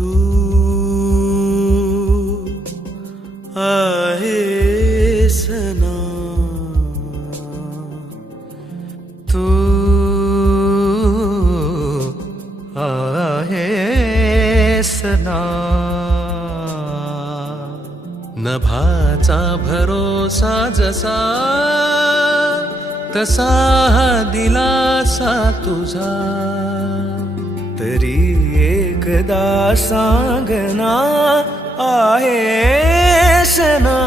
तू आहेस ना, तू आहेस ना. नभाचा भरोसा जसा तसा हा दिलासा तुझा, तरी एकदा सांगना आहेस ना.